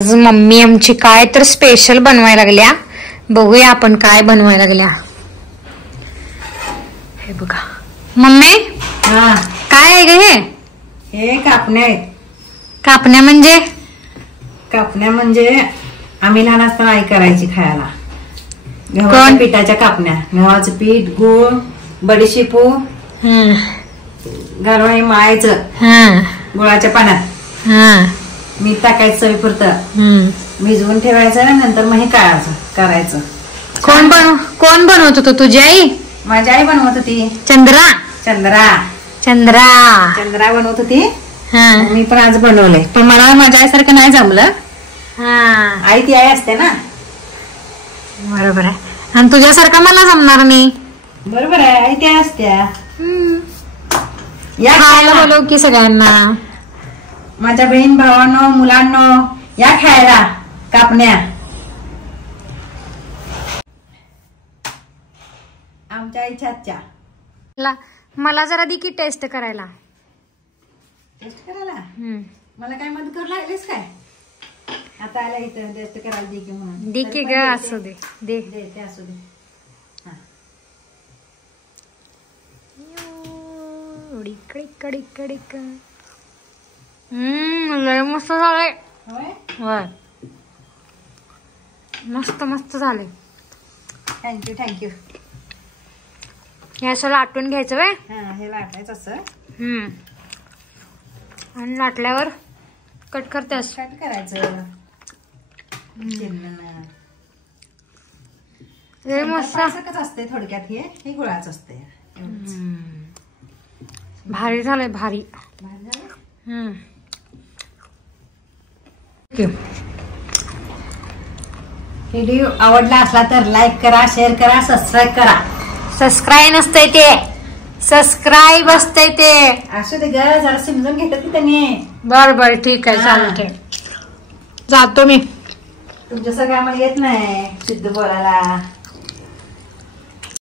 आज मम्मी आमची काय तर स्पेशल बनवायला लागल्या. बघूया आपण काय बनवायला लागल्या. हे बघा मम्मी. काय आहे ग हे कापण्या आहेत. कापण्या म्हणजे? कापण्या म्हणजे आम्ही लहान असताना आई करायची खायला. गव्हाच्या पिठाच्या कापण्या. गव्हाचं पीठ, गूळ, बडीशेपू घालून हे मळायचं गुळाच्या पाण्यात. मीठ टाकायचं चवीपुरतं. भिजवून ठेवायचं. नंतर मग हे करायचं. कोण बनवत होतं? तुझी आई? माझी आई बनवत होती. चंद्रा चंद्रा चंद्रा चंद्रा बनवत होती. मी पण आज बनवलंय. पण मला माझ्या आईसारखं नाही जमलं. आई ती आई असते ना. बरोबर आहे. आणि तुझ्यासारखं मला जमणार नाही. बरोबर आहे. आई ती असत्या. या खायला बोलव की सगळ्यांना. माझ्या बहीण भावांनो मुलांनो या खायला कापण्या. आमच्या आईच्या हातच्या. मला जरा दे की टेस्ट करायला. टेस्ट करायला मला काय मदत करू लागलीस काय? आता आला इथं टेस्ट करायला दे की म्हणून. दे की ग. असू दे. दे ते असू दे. लय मस्त झालंय. होय मस्त मस्त झालंय. Thank you thank you. हे असं लाटून घ्यायचं व्हय? हे लाटायचं असं. आणि लाटल्यावर कट करतेस? कट करायचं. लय मस्त असते थोडक्यात. हे गुळाचं असते. भारी झालंय. भारी. व्हिडिओ आवडला असला तर लाईक करा, शेअर करा, सबस्क्राईब करा. सबस्क्राईब नसतंय ते. सबस्क्राईब असतंय ते. असू दे ग. जरा समजून घेतात की त्यांनी. बर ठीक आहे. चालतंय. जातो मी. तुमच्या सगळं आम्हाला येत नाही शुद्ध बोलायला.